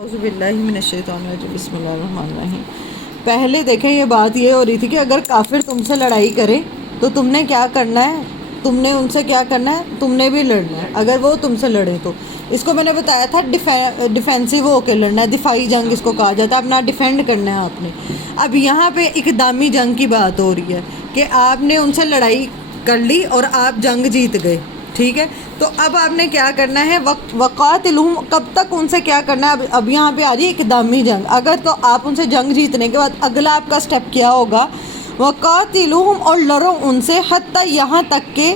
اعوذ باللہ من الشیطان الرجیم، بسم اللہ الرحمن الرحیم۔ پہلے دیکھیں یہ بات یہ ہو رہی تھی کہ اگر کافر تم سے لڑائی کرے تو تم نے کیا کرنا ہے، تم نے ان سے کیا کرنا ہے، تم نے بھی لڑنا ہے اگر وہ تم سے لڑے تو۔ اس کو میں نے بتایا تھا ڈیفینسو ہو کے لڑنا ہے، دفاعی جنگ اس کو کہا جاتا ہے، اپنا ڈیفینڈ کرنا ہے آپ نے۔ اب یہاں پہ اقدامی جنگ کی بات ہو رہی ہے کہ آپ نے ان سے لڑائی کر لی اور آپ جنگ جیت گئے، ٹھیک ہے؟ تو اب آپ نے کیا کرنا ہے، وقاتلہم، کب تک ان سے کیا کرنا ہے؟ اب یہاں پہ آ رہی ہے اقدامی جنگ۔ اگر تو آپ ان سے جنگ جیتنے کے بعد اگلا آپ کا سٹیپ کیا ہوگا، وقاتلہم، اور لڑو ان سے، حتی، یہاں تک کہ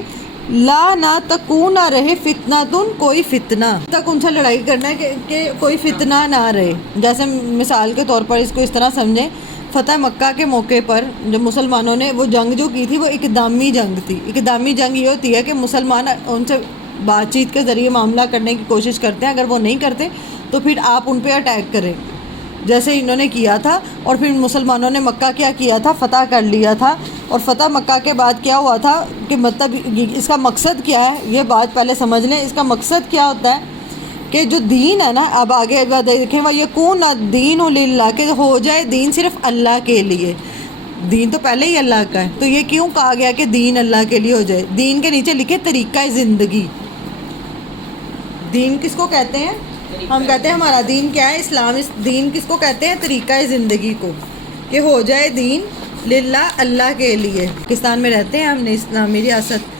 لا نہ تکون، نہ رہے، فتنۃ، کوئی فتنہ، تک ان سے لڑائی کرنا ہے کہ کوئی فتنہ نہ رہے۔ جیسے مثال کے طور پر اس کو اس طرح سمجھیں، فتح مکہ کے موقع پر جب مسلمانوں نے وہ جنگ جو کی تھی وہ اقدامی جنگ تھی۔ اقدامی جنگ یہ ہوتی ہے کہ مسلمان ان سے بات چیت کے ذریعے معاملہ کرنے کی کوشش کرتے ہیں، اگر وہ نہیں کرتے تو پھر آپ ان پہ اٹیک کریں، جیسے انہوں نے کیا تھا۔ اور پھر مسلمانوں نے مکہ کیا کیا تھا، فتح کر لیا تھا۔ اور فتح مکہ کے بعد کیا ہوا تھا کہ مطلب اس کا مقصد کیا ہے، یہ بات پہلے سمجھ لیں۔ اس کا مقصد کیا ہوتا ہے کہ جو دین ہے نا، اب آگے دیکھیں، وَيَكُونَ الدِّينُ لِلَّهِ، کہ ہو جائے دین صرف اللہ کے لیے۔ دین تو پہلے ہی اللہ کا ہے، تو یہ کیوں کہا گیا کہ دین اللہ کے لیے ہو جائے؟ دین کے نیچے لکھے طریقہ زندگی۔ دین کس کو کہتے ہیں؟ ہم کہتے ہیں ہمارا دین کیا ہے، اسلام۔ اس دین کس کو کہتے ہیں؟ طریقہ زندگی کو، کہ ہو جائے دین للہ، اللہ کے لیے۔ پاکستان میں رہتے ہیں ہم نے، اسلامی ریاست،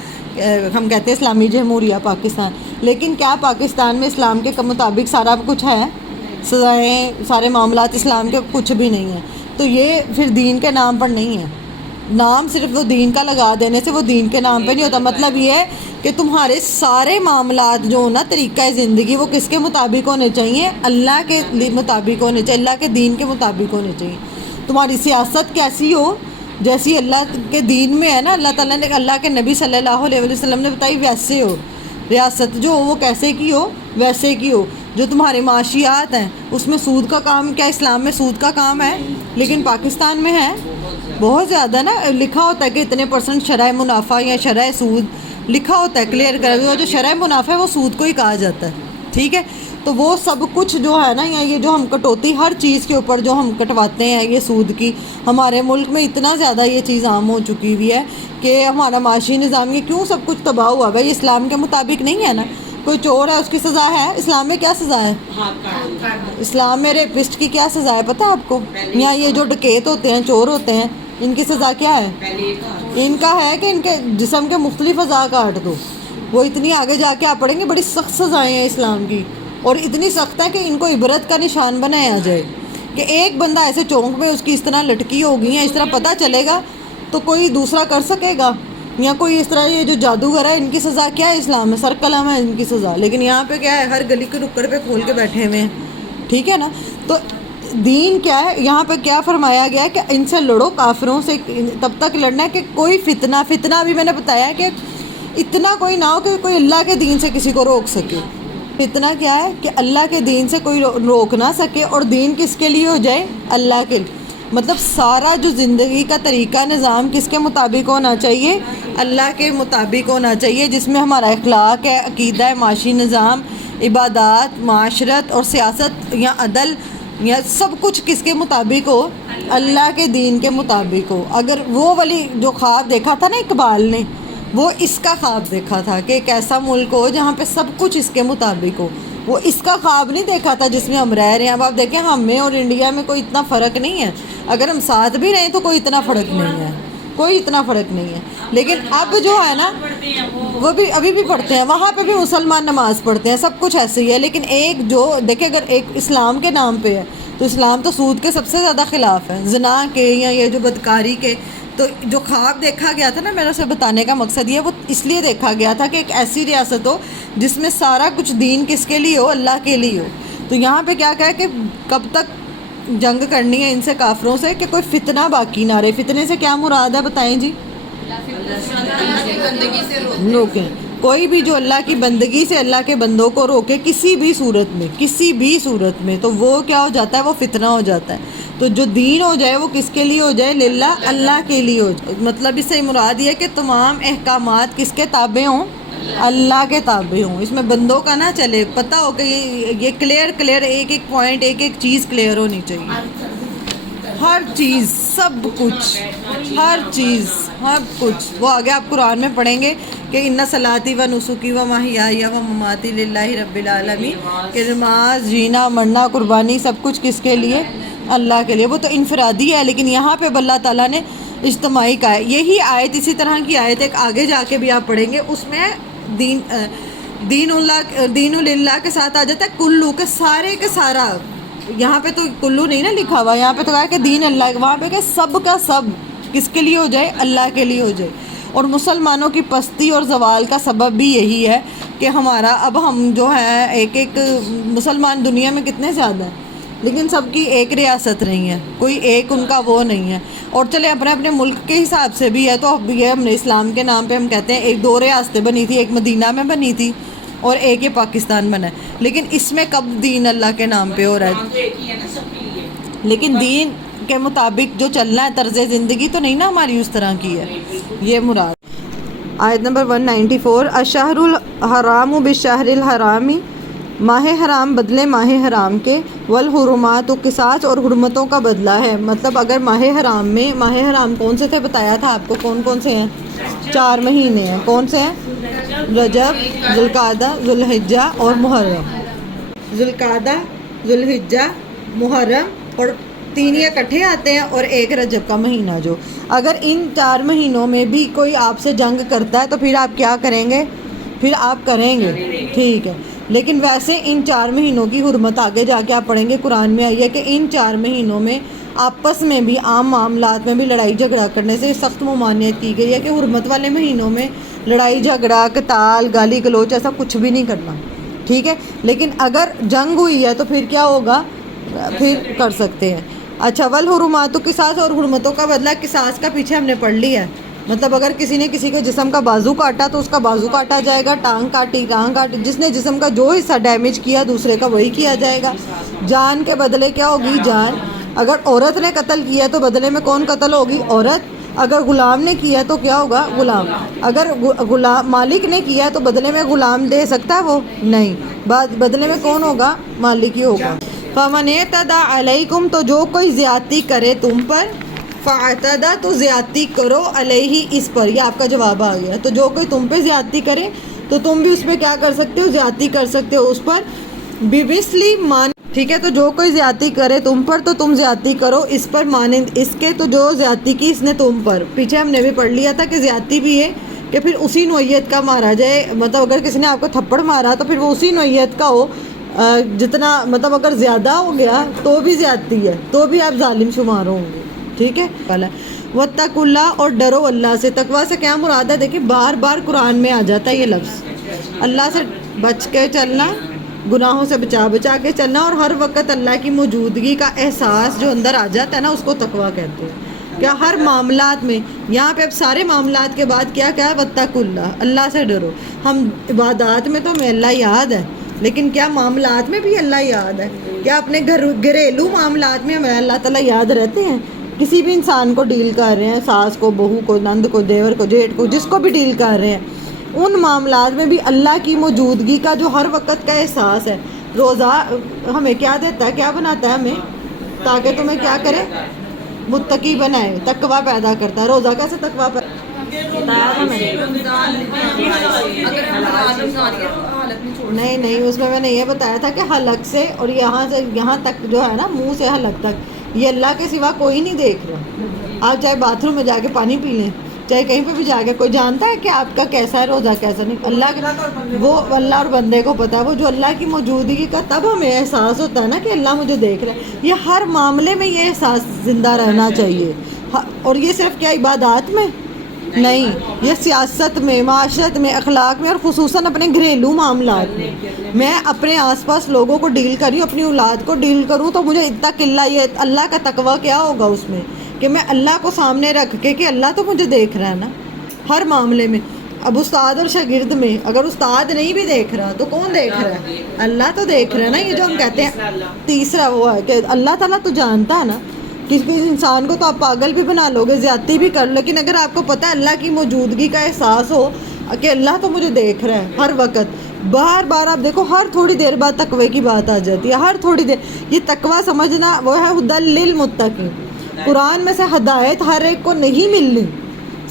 ہم کہتے ہیں اسلامی جمہوریہ پاکستان، لیکن کیا پاکستان میں اسلام کے مطابق سارا کچھ ہے؟ سزائیں، سارے معاملات اسلام کے کچھ بھی نہیں ہیں۔ تو یہ پھر دین کے نام پر نہیں ہے۔ نام صرف وہ دین کا لگا دینے سے وہ دین کے نام پہ نہیں ہوتا۔ مطلب یہ ہے کہ تمہارے سارے معاملات جو نا، طریقہ زندگی، وہ کس کے مطابق ہونے چاہیے؟ اللہ کے مطابق ہونے چاہیے، اللہ کے دین کے مطابق ہونے چاہیے۔ تمہاری سیاست کیسی ہو، جیسی اللہ کے دین میں ہے نا، اللہ تعالیٰ نے، اللہ کے نبی صلی اللہ علیہ وسلم نے بتائی، ویسے ہو۔ ریاست جو ہو وہ کیسے کی ہو، ویسے کی ہو۔ جو تمہارے معاشیات ہیں اس میں سود کا کام، کیا اسلام میں سود کا کام ہے؟ لیکن پاکستان میں ہے بہت زیادہ نا، لکھا ہوتا ہے کہ اتنے % شرح منافع یا شرح سود لکھا ہوتا ہے، کلیئر کر وہ جو شرح منافع ہے وہ سود کو ہی کہا جاتا ہے، ٹھیک ہے؟ تو وہ سب کچھ جو ہے نا، یا یہ جو ہم کٹوتی ہر چیز کے اوپر جو ہم کٹواتے ہیں یہ سود کی، ہمارے ملک میں اتنا زیادہ یہ چیز عام ہو چکی ہوئی ہے کہ ہمارا معاشی نظام یہ کیوں سب کچھ تباہ ہوا بھائی؟ اسلام کے مطابق نہیں ہے نا۔ کوئی چور ہے اس کی سزا ہے، اسلام میں کیا سزا ہے؟ اسلام میں ریپسٹ کی کیا سزا ہے پتہ ہے آپ کو؟ یا یہ جو ڈکیت ہوتے ہیں، چور ہوتے ہیں، ان کی سزا کیا ہے؟ ان کا ہے کہ ان کے جسم کے مختلف اعضاء کاٹ دو۔ وہ اتنی آگے جا کے آپ پڑھیں گے، بڑی سخت سزائیں ہیں اسلام کی، اور اتنی سخت ہے کہ ان کو عبرت کا نشان بنایا جائے کہ ایک بندہ ایسے چونک میں اس کی اس طرح لٹکی ہوگی، یا اس طرح پتہ چلے گا تو کوئی دوسرا کر سکے گا؟ یا کوئی اس طرح، یہ جو جادوگر ہے ان کی سزا کیا ہے اسلام میں؟ سر قلم ہے ان کی سزا۔ لیکن یہاں پہ کیا ہے، ہر گلی کے نکڑ پہ کھول کے بیٹھے ہوئے ہیں، ٹھیک ہے نا؟ تو دین کیا ہے، یہاں پہ کیا فرمایا گیا ہے کہ ان سے لڑو، کافروں سے تب تک لڑنا ہے کہ کوئی فتنہ ابھی میں نے بتایا کہ اتنا کوئی نہ ہو کہ کوئی اللہ کے دین سے کسی کو روک سکے۔ فتنہ کیا ہے کہ اللہ کے دین سے کوئی روک نہ سکے، اور دین کس کے لیے ہو جائے؟ اللہ کے لیے۔ مطلب سارا جو زندگی کا طریقہ نظام کس کے مطابق ہونا چاہیے؟ اللہ کے مطابق ہونا چاہیے، جس میں ہمارا اخلاق ہے، عقیدہ ہے، معاشی نظام، عبادات، معاشرت اور سیاست یا عدل، یا سب کچھ کس کے مطابق ہو؟ اللہ کے دین کے مطابق ہو۔ اگر وہ والی جو خواب دیکھا تھا نا اقبال نے، وہ اس کا خواب دیکھا تھا کہ ایک ایسا ملک ہو جہاں پہ سب کچھ اس کے مطابق ہو۔ وہ اس کا خواب نہیں دیکھا تھا جس میں ہم رہ رہے ہیں۔ اب آپ دیکھیں، ہم میں اور انڈیا میں کوئی اتنا فرق نہیں ہے، اگر ہم ساتھ بھی رہیں تو کوئی اتنا فرق نہیں ہے، کوئی اتنا فرق نہیں ہے۔ لیکن اب جو ہے نا، وہ بھی ابھی بھی پڑھتے ہیں، وہاں پہ بھی مسلمان نماز پڑھتے ہیں، سب کچھ ایسے ہی ہے۔ لیکن ایک جو دیکھیں، اگر ایک اسلام کے نام پہ ہے تو اسلام تو سود کے سب سے زیادہ خلاف ہے، زنا کے، یا یہ جو بدکاری کے۔ تو جو خواب دیکھا گیا تھا نا، میرا سے بتانے کا مقصد یہ، وہ اس لیے دیکھا گیا تھا کہ ایک ایسی ریاست ہو جس میں سارا کچھ دین کس کے لیے ہو؟ اللہ کے لیے ہو۔ تو یہاں پہ کیا کہا ہے کہ کب تک جنگ کرنی ہے ان سے، کافروں سے، کہ کوئی فتنہ باقی نہ رہے۔ فتنے سے کیا مراد ہے بتائیں جی؟ روکیں کوئی بھی جو اللہ کی بندگی سے اللہ کے بندوں کو روکے کسی بھی صورت میں، کسی بھی صورت میں، تو وہ کیا ہو جاتا ہے؟ وہ فتنہ ہو جاتا ہے۔ تو جو دین ہو جائے وہ کس کے لیے ہو جائے؟ للہ، اللہ کے لیے ہو جائے۔ مطلب اس سے مراد یہ ہے کہ تمام احکامات کس کے تابع ہوں؟ اللہ کے تابع ہوں. اس میں بندوں کا نہ چلے، پتہ ہو کہ یہ کلیئر ایک ایک پوائنٹ، ایک ایک چیز کلیئر ہونی چاہیے. ہر چیز، سب کچھ، ہر چیز، ہر کچھ. وہ آگے آپ قرآن میں پڑھیں گے کہ ان صلاتی و نسکی و محیای و مماتی للہ رب العالمین، کہ نماز، جینا، مرنا، قربانی سب کچھ کس کے لیے؟ اللہ کے لیے. وہ تو انفرادی ہے، لیکن یہاں پہ اللہ تعالیٰ نے اجتماعی کا ہے. یہی آیت، اسی طرح کی آیت ایک آگے جا کے بھی آپ پڑھیں گے، اس میں دین اللہ کے ساتھ آ جاتا ہے کلو، کے سارے کے سارا. یہاں پہ تو کلو نہیں نا لکھا ہوا، یہاں پہ تو کہا کہ دین اللہ، وہاں پہ کہ سب کا سب کس کے لیے ہو جائے؟ اللہ کے لیے ہو جائے. اور مسلمانوں کی پستی اور زوال کا سبب بھی یہی ہے کہ ہمارا اب ہم جو ہے ایک مسلمان دنیا میں کتنے زیادہ ہیں، لیکن سب کی ایک ریاست نہیں ہے، کوئی ایک ان کا وہ نہیں ہے. اور چلے اپنے ملک کے حساب سے بھی ہے تو اب یہ ہم نے اسلام کے نام پہ ہم کہتے ہیں ایک 2 ریاستیں بنی تھی، ایک مدینہ میں بنی تھی اور ایک یہ پاکستان بنا ہے. لیکن اس میں کب دین اللہ کے نام پہ ہو رہا ہے؟ لیکن دین کے مطابق جو چلنا ہے، طرز زندگی تو نہیں نا ہماری اس طرح کی ہے. یہ مراد. آیت نمبر 194. الشہر الحرام بالشہر الحرام، ماہ حرام بدلے ماہ حرام کے، والحرمات قصاص، اور حرمتوں کا بدلہ ہے. مطلب اگر ماہ حرام میں، ماہ حرام کون سے تھے بتایا تھا آپ کو، کون کون سے ہیں؟ 4 مہینے ہیں. کون سے ہیں؟ رجب، ذوالقعدہ، ذوالحجہ اور محرم. ذوالقعدہ، ذوالحجہ، محرم، اور 3 یہ اکٹھے آتے ہیں، اور ایک رجب کا مہینہ. جو اگر ان 4 مہینوں میں بھی کوئی آپ سے جنگ کرتا ہے تو پھر آپ کیا کریں گے؟ پھر آپ کریں گے، ٹھیک ہے. لیکن ویسے ان 4 مہینوں کی حرمت آگے جا کے آپ پڑھیں گے قرآن میں آئی ہے کہ ان 4 مہینوں میں آپس میں بھی، عام معاملات میں بھی لڑائی جھگڑا کرنے سے سخت ممانعت کی گئی ہے کہ حرمت والے مہینوں میں لڑائی جھگڑا، قتال، گالی گلوچ ایسا کچھ بھی نہیں کرنا، ٹھیک ہے. لیکن اگر جنگ ہوئی ہے تو پھر کیا ہوگا؟ پھر کر سکتے ہیں. اچھا، والحرمات قصاص، اور حرمتوں کا بدلہ. قصاص کا پیچھے ہم نے پڑھ لیا ہے. مطلب اگر کسی نے کسی کے جسم کا بازو کاٹا تو اس کا بازو کاٹا جائے گا، ٹانگ کاٹی ٹانگ کاٹی، جس نے جسم کا جو حصہ ڈیمیج کیا دوسرے کا وہی کیا جائے گا. جان کے بدلے کیا ہوگی؟ جان. اگر عورت نے قتل کیا تو بدلے میں کون قتل ہوگی؟ عورت. اگر غلام نے کیا تو کیا ہوگا؟ غلام. اگر غلام مالک نے کیا تو بدلے میں غلام دے سکتا ہے وہ؟ نہیں. بدلے میں کون ہوگا؟ مالک ہی ہوگا. فَمَنِ اعْتَدَىٰ عَلَيْكُمْ، تو جو کوئی زیادتی کرے تم پر، فَاعْتَدَىٰ، تو زیادتی کرو، علیہ، اس پر. یہ آپ کا جواب آ گیا. تو جو کوئی تم پہ زیادتی کرے تو تم بھی اس پہ کیا کر سکتے ہو؟ زیادتی کر سکتے ہو اس پر. بِمِثْلِ مَا، ٹھیک ہے. تو جو کوئی زیادتی کرے تم پر تو تم زیادتی کرو اس پر، مانند اس کے تو جو زیادتی کی اس نے تم پر. پیچھے ہم نے بھی پڑھ لیا تھا کہ زیادتی بھی ہے کہ پھر اسی نوعیت کا مارا جائے. مطلب اگر کسی نے آپ کو تھپڑ مارا تو پھر وہ اسی نوعیت کا ہو، جتنا مطلب اگر زیادہ ہو گیا تو بھی زیادتی ہے، تو بھی آپ ظالم شمار ہوں گے، ٹھیک ہے. وَاتَّقُوا اللَّهَ، اور ڈرو اللہ سے. تقویٰ سے کیا مراد ہے؟ دیکھیں بار بار قرآن میں آ جاتا ہے یہ لفظ. اللہ سے بچ کے چلنا، گناہوں سے بچا کے چلنا، اور ہر وقت اللہ کی موجودگی کا احساس جو اندر آ جاتا ہے نا، اس کو تقویٰ کہتے ہیں. کیا ہر معاملات میں، یہاں پہ اب سارے معاملات کے بعد کیا کہا؟ وَاتَّقُوا اللَّهَ، اللہ سے ڈرو. ہم عبادات میں تو ہمیں اللہ یاد ہے، لیکن کیا معاملات میں بھی اللہ یاد ہے؟ کیا اپنے گھریلو معاملات میں ہمیں اللہ تعالیٰ یاد رہتے ہیں؟ کسی بھی انسان کو ڈیل کر رہے ہیں، ساس کو، بہو کو، نند کو، دیور کو، جیٹھ کو، جس کو بھی ڈیل کر رہے ہیں، ان معاملات میں بھی اللہ کی موجودگی کا جو ہر وقت کا احساس ہے. روزہ ہمیں کیا دیتا ہے؟ کیا بناتا ہے ہمیں؟ تاکہ تمہیں کیا کرے؟ متقی بنائے، تقویٰ پیدا کرتا ہے. روزہ کیسے تقویٰ نہیں اس میں نے یہ بتایا تھا کہ حلق سے اور یہاں سے یہاں تک جو ہے نا، منہ سے حلق تک، یہ اللہ کے سوا کوئی نہیں دیکھ رہا. آپ چاہے باتھ روم میں جا کے پانی پی لیں، چاہے کہیں پہ بھی جا کے، کوئی جانتا ہے کہ آپ کا کیسا ہے روزہ، کیسا نہیں؟ اللہ، وہ اللہ اور بندے کو پتا ہے. وہ جو اللہ کی موجودگی کا تب ہمیں احساس ہوتا ہے نا کہ اللہ مجھے دیکھ رہا ہے. یہ ہر معاملے میں یہ احساس زندہ رہنا چاہیے. اور یہ صرف کیا عبادات میں نہیں، یہ سیاست میں، معاشرت میں، اخلاق میں، اور خصوصاً اپنے گھریلو معاملات میں. میں اپنے آس پاس لوگوں کو ڈیل کر رہی ہوں، اپنی اولاد کو ڈیل کروں تو مجھے اتق اللہ، یہ اللہ کا تقویٰ کیا ہوگا اس میں کہ میں اللہ کو سامنے رکھ کے کہ اللہ تو مجھے دیکھ رہا ہے نا ہر معاملے میں. اب استاد اور شاگرد میں اگر استاد نہیں بھی دیکھ رہا تو کون دیکھ رہا ہے؟ اللہ تو دیکھ رہا ہے نا. یہ جو ہم کہتے ہیں تیسرا وہ ہے کہ اللہ تعالیٰ تو جانتا ہے نا. کسی انسان کو تو آپ پاگل بھی بنا لو گے، زیادتی بھی کر، لیکن اگر آپ کو پتہ ہے اللہ کی موجودگی کا احساس ہو کہ اللہ تو مجھے دیکھ رہا ہے ہر وقت. بار بار آپ دیکھو ہر تھوڑی دیر بعد تقوی کی بات آ جاتی ہے, ہر تھوڑی دیر. یہ تقوی سمجھنا وہ ہے ہدی للمتقین. قرآن میں سے ہدایت ہر ایک کو نہیں ملنی.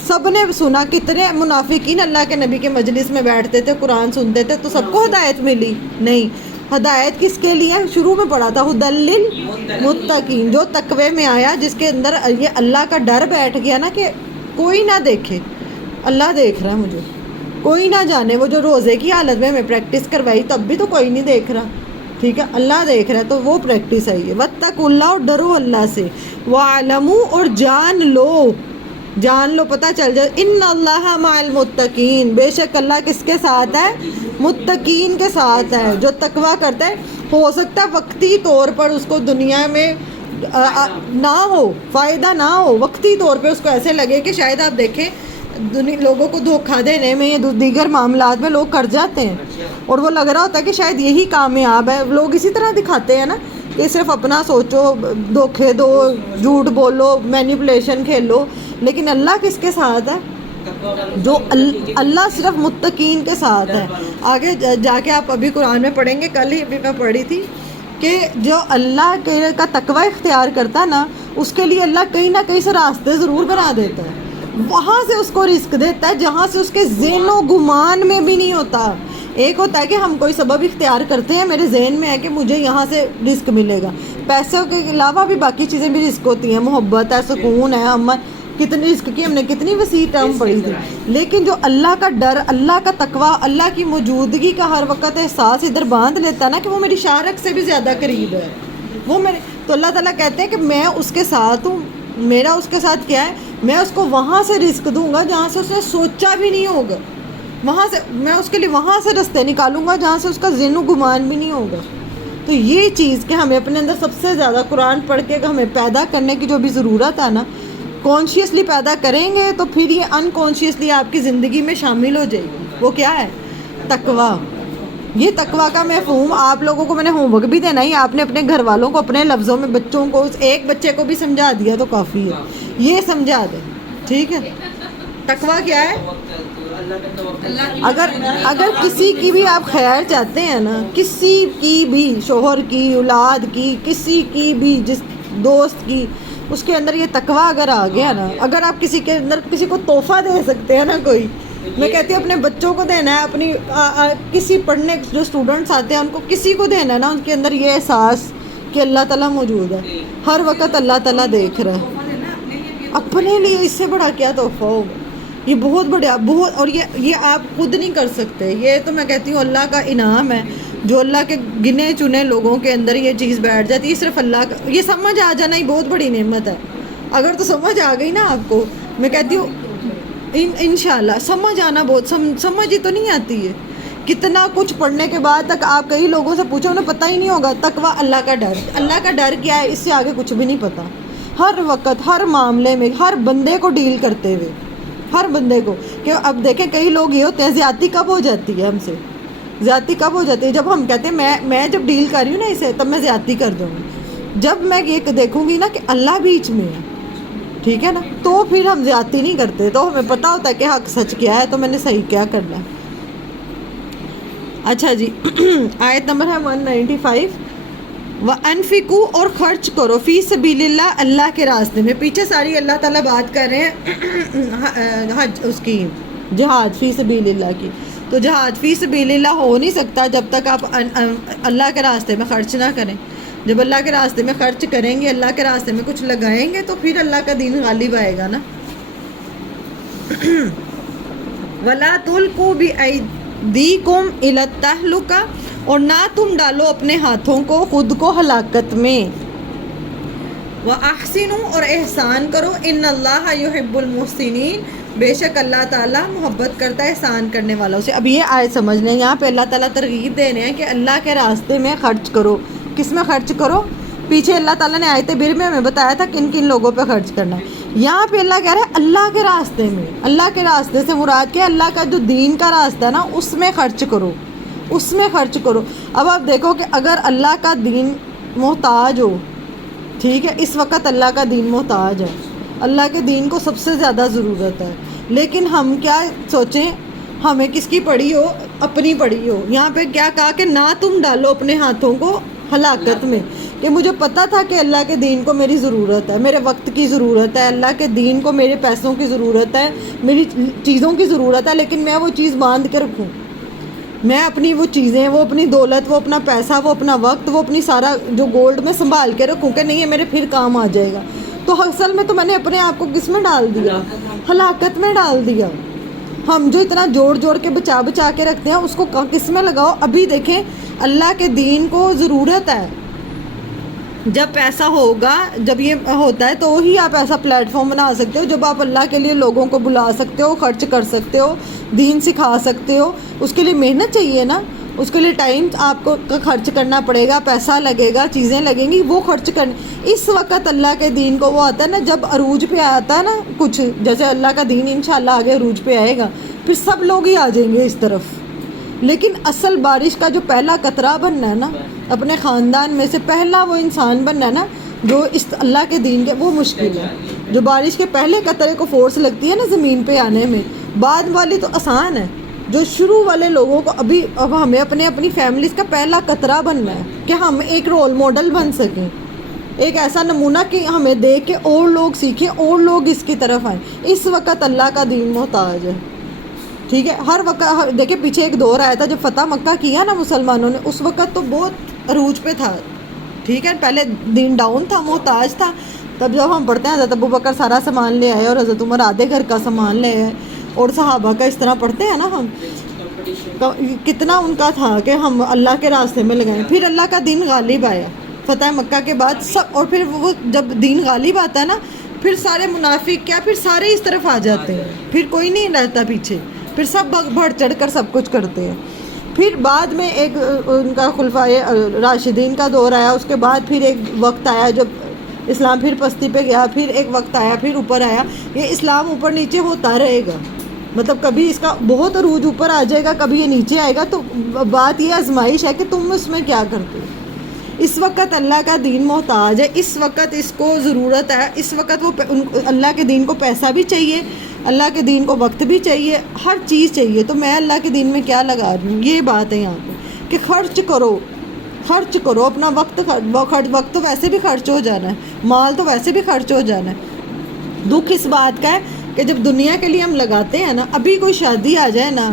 سب نے سنا, کتنے منافقین اللہ کے نبی کے مجلس میں بیٹھتے تھے, قرآن سنتے تھے, تو سب کو ہدایت ملی؟ نہیں. ہدایت کس کے لیے؟ شروع میں پڑھا تھا ہدی للمتقین, جو تقوی میں آیا, جس کے اندر یہ اللہ کا ڈر بیٹھ گیا نا کہ کوئی نہ دیکھے, اللہ دیکھ رہا مجھے, کوئی نہ جانے. وہ جو روزے کی حالت میں پریکٹس کروائی تب بھی تو کوئی نہیں دیکھ رہا, ٹھیک ہے, اللہ دیکھ رہا ہے, تو وہ پریکٹس ہے یہ. واتقوا اللہ, اور ڈرو اللہ سے. وَاعْلَمُوا, اور جان لو, پتہ چل جائے. ان اللہ مع المتقین, بے شک اللہ کس کے ساتھ ہے؟ متقین کے ساتھ ہے. جو تقوی کرتا ہے, ہو سکتا ہے وقتی طور پر اس کو دنیا میں نہ ہو, فائدہ نہ ہو, وقتی طور پہ اس کو ایسے لگے کہ شاید آپ دیکھیں لوگوں کو دھوکہ دینے میں یا دیگر معاملات میں لوگ کر جاتے ہیں, اور وہ لگ رہا ہوتا ہے کہ شاید یہی کامیاب ہے. لوگ اسی طرح دکھاتے ہیں نا کہ صرف اپنا سوچو, دھوکے دو, جھوٹ بولو, مینیپولیشن کھیلو. لیکن اللہ کس کے ساتھ ہے؟ جو اللہ صرف متقین کے ساتھ ہے. آگے جا کے آپ ابھی قرآن میں پڑھیں گے, کل ہی ابھی میں پڑھی تھی کہ جو اللہ کا تقوی اختیار کرتا ہے نا, اس کے لیے اللہ کہیں نہ کہیں سے راستے ضرور بنا دیتا ہے. وہاں سے اس کو رزق دیتا ہے جہاں سے اس کے ذہن و گمان میں بھی نہیں ہوتا. ایک ہوتا ہے کہ ہم کوئی سبب اختیار کرتے ہیں, میرے ذہن میں ہے کہ مجھے یہاں سے رزق ملے گا. پیسوں کے علاوہ بھی باقی چیزیں بھی رزق ہوتی ہیں, محبت ہے, سکون ہے, امن. کتنی رزق کی ہم نے کتنی وسیع ٹرم پڑھی تھی. لیکن جو اللہ کا ڈر, اللہ کا تقوی, اللہ کی موجودگی کا ہر وقت احساس ادھر باندھ لیتا نا کہ وہ میری شارک سے بھی زیادہ قریب ہے, وہ میرے, تو اللہ تعالیٰ کہتے ہیں کہ میں اس کے ساتھ ہوں. میرا اس کے ساتھ کیا ہے؟ میں اس کو وہاں سے رزق دوں گا جہاں سے اس نے سوچا بھی نہیں ہوگا. وہاں سے میں اس کے لیے وہاں سے رستے نکالوں گا جہاں سے اس کا ذہن و گمان بھی نہیں ہوگا. تو یہ چیز کہ ہمیں اپنے اندر سب سے زیادہ قرآن پڑھ کے ہمیں پیدا کرنے کی جو بھی ضرورت ہے نا, کانشیسلی پیدا کریں گے تو پھر یہ انکانشیسلی آپ کی زندگی میں شامل ہو جائے گی. وہ کیا ہے؟ تقوی. یہ تقوی کا مفہوم آپ لوگوں کو میں نے ہوم ورک بھی دینا ہی, آپ نے اپنے گھر والوں کو اپنے لفظوں میں, بچوں کو, ایک بچے کو بھی سمجھا دیا تو کافی ہے. یہ سمجھا دیں, ٹھیک ہے. تقوی کیا ہے؟ اگر کسی کی بھی آپ خیر چاہتے ہیں نا, کسی کی بھی, شوہر کی, اولاد کی, کسی کی بھی, جس دوست کی, اس کے اندر یہ تقوی اگر آ گیا نا, اگر آپ کسی کے اندر کسی کو تحفہ دے سکتے ہیں نا, کوئی, میں کہتی ہوں اپنے بچوں کو دینا ہے, اپنی کسی پڑھنے جو اسٹوڈنٹس آتے ہیں ان کو کسی کو دینا ہے نا, ان کے اندر یہ احساس کہ اللہ تعالیٰ موجود ہے, ہر وقت اللہ تعالیٰ دیکھ رہا ہے. اپنے لیے اس سے بڑا کیا تحفہ ہوگا؟ یہ بہت بڑا, بہت, اور یہ آپ خود نہیں کر سکتے. یہ تو میں کہتی ہوں اللہ کا انعام ہے, جو اللہ کے گنے چنے لوگوں کے اندر یہ چیز بیٹھ جاتی ہے. صرف اللہ کا یہ سمجھ آ جانا ہی بہت بڑی نعمت ہے. اگر تو سمجھ آ گئی نا آپ کو, میں کہتی ہوں انشاءاللہ سمجھ آنا بہت, سمجھ ہی تو نہیں آتی ہے. کتنا کچھ پڑھنے کے بعد تک آپ کئی لوگوں سے پوچھو انہیں پتہ ہی نہیں ہوگا. تقوی اللہ کا ڈر, اللہ کا ڈر کیا ہے, اس سے آگے کچھ بھی نہیں پتہ. ہر وقت, ہر معاملے میں, ہر بندے کو ڈیل کرتے ہوئے, ہر بندے کو, کہ اب دیکھیں کئی لوگ یہ ہوتے ہیں, زیادتی کب ہو جاتی ہے ہم سے, زیادتی کب ہو جاتی ہے؟ جب ہم کہتے ہیں میں جب ڈیل کر رہی ہوں نا اسے, تب میں زیادتی کر دوں گی. جب میں یہ دیکھوں گی نا کہ اللہ بیچ میں ہے, ٹھیک ہے نا, تو پھر ہم زیادتی نہیں کرتے. تو ہمیں پتہ ہوتا ہے کہ حق سچ کیا ہے, تو میں نے صحیح کیا کرنا ہے. اچھا جی, آیت نمبر ہے 195. وَأَنفِقُوا, اور خرچ کرو, فی سبیل اللہ, اللہ کے راستے میں. پیچھے ساری اللہ تعالیٰ بات کر رہے ہیں حج, اس کی جہاد فی سبیل اللہ کی. تو جہاد فی سبیل اللہ ہو نہیں سکتا جب تک آپ اللہ کے راستے میں خرچ نہ کریں. جب اللہ کے راستے میں خرچ کریں گے, اللہ کے راستے میں کچھ لگائیں گے, تو پھر اللہ کا دین غالب آئے گا نا. وَلَا تُلْقُوا بِأَيْدِيكُمْ إِلَى التَّهْلُكَةِ, اور نہ تم ڈالو اپنے ہاتھوں کو خود کو ہلاکت میں. وَأَحْسِنُوا, اور احسان کرو, إِنَّ اللَّهَ يُحِبُّ الْمُحْسِنِينَ, بے شک اللہ تعالیٰ محبت کرتا ہے احسان کرنے والوں سے. اب یہ آیت سمجھ لیں, یہاں پہ اللہ تعالیٰ ترغیب دے رہے ہیں کہ اللہ کے راستے میں خرچ کرو. کس میں خرچ کرو؟ پیچھے اللہ تعالیٰ نے آیت بر میں ہمیں بتایا تھا کن کن لوگوں پہ خرچ کرنا ہے. یہاں پہ اللہ کہہ رہا ہے اللہ کے راستے میں. اللہ کے راستے سے مراد کیا؟ اللہ کا جو دین کا راستہ ہے نا, اس میں خرچ کرو, اس میں خرچ کرو. اب آپ دیکھو کہ اگر اللہ کا دین محتاج ہو, ٹھیک ہے, اس وقت اللہ کا دین محتاج ہے, اللہ کے دین کو سب سے زیادہ ضرورت ہے, لیکن ہم کیا سوچیں, ہمیں کس کی پڑی ہو؟ اپنی پڑی ہو. یہاں پہ کیا کہا کہ نہ تم ڈالو اپنے ہاتھوں کو ہلاکت میں، کہ مجھے پتا تھا کہ اللہ کے دین کو میری ضرورت ہے، میرے وقت کی ضرورت ہے، اللہ کے دین کو میرے پیسوں کی ضرورت ہے، میری چیزوں کی ضرورت ہے، لیکن میں وہ چیز باندھ کے رکھوں. میں اپنی وہ چیزیں، وہ اپنی دولت، وہ اپنا پیسہ، وہ اپنا وقت، وہ اپنی سارا جو گولڈ میں سنبھال کے رکھوں کہ نہیں یہ میرے پھر کام آ جائے گا. تو اصل میں تو میں نے اپنے آپ کو کس میں ڈال دیا؟ ہلاکت میں ڈال دیا. ہم جو اتنا جوڑ جوڑ کے بچا بچا کے رکھتے ہیں اس کو کس میں لگاؤ؟ ابھی دیکھیں اللہ کے دین کو ضرورت ہے. جب پیسہ ہوگا، جب یہ ہوتا ہے تو ہی آپ ایسا پلیٹ فارم بنا سکتے ہو جب آپ اللہ کے لیے لوگوں کو بلا سکتے ہو، خرچ کر سکتے ہو، دین سکھا سکتے ہو. اس کے لیے محنت چاہیے نا، اس کے لیے ٹائم آپ کو خرچ کرنا پڑے گا، پیسہ لگے گا، چیزیں لگیں گی، وہ خرچ کرنے. اس وقت اللہ کے دین کو وہ آتا ہے نا جب عروج پہ آتا ہے نا کچھ، جیسے اللہ کا دین انشاءاللہ آگے عروج پہ آئے گا، پھر سب لوگ ہی آ جائیں گے اس طرف. لیکن اصل بارش کا جو پہلا قطرہ بننا ہے نا، اپنے خاندان میں سے پہلا وہ انسان بننا ہے نا جو اس اللہ کے دین کے، وہ مشکل ہے. جو بارش کے پہلے قطرے کو فورس لگتی ہے نا زمین پہ آنے میں، بعد والی تو آسان ہے. جو شروع والے لوگوں کو اب ہمیں اپنی فیملیز کا پہلا قطرہ بننا ہے کہ ہم ایک رول ماڈل بن سکیں، ایک ایسا نمونہ کہ ہمیں دیکھ کے اور لوگ سیکھیں، اور لوگ اس کی طرف آئیں. اس وقت اللہ کا دین محتاج ہے. ٹھیک ہے، ہر وقت دیکھیں پیچھے ایک دور آیا تھا جب فتح مکہ کیا نا مسلمانوں نے، اس وقت تو بہت عروج پہ تھا. ٹھیک ہے، پہلے دین ڈاؤن تھا، محتاج تھا. تب جب ہم پڑھتے ہیں حضرت ابوبکر سارا سامان لے آئے اور حضرت عمر آدھے گھر کا سامان لے آئے، اور صحابہ کا اس طرح پڑھتے ہیں نا ہم، کتنا ان کا تھا کہ ہم اللہ کے راستے میں لگائیں. پھر اللہ کا دین غالب آیا فتح مکہ کے بعد سب، اور پھر وہ جب دین غالب آتا ہے نا پھر سارے منافق کیا، پھر سارے اس طرف آ جاتے ہیں، پھر کوئی نہیں رہتا پیچھے، پھر سب بڑھ چڑھ کر سب کچھ کرتے ہیں. پھر بعد میں ایک ان کا خلفائے راشدین کا دور آیا، اس کے بعد پھر ایک وقت آیا جب اسلام پھر پستی پہ گیا، پھر ایک وقت آیا پھر اوپر آیا. یہ اسلام اوپر نیچے ہوتا رہے گا، مطلب کبھی اس کا بہت عروج اوپر آ جائے گا، کبھی یہ نیچے آئے گا. تو بات یہ آزمائش ہے کہ تم اس میں کیا کرتے ہو. اس وقت اللہ کا دین محتاج ہے، اس وقت اس کو ضرورت ہے، اس وقت وہ اللہ کے دین کو پیسہ بھی چاہیے، اللہ کے دین کو وقت بھی چاہیے، ہر چیز چاہیے. تو میں اللہ کے دین میں کیا لگا رہی ہوں؟ یہ بات ہے یہاں پہ کہ خرچ کرو اپنا وقت تو ویسے بھی خرچ ہو جانا ہے، مال تو ویسے بھی خرچ ہو جانا ہے. دکھ اس بات کا ہے کہ جب دنیا کے لیے ہم لگاتے ہیں نا، ابھی کوئی شادی آ جائے نا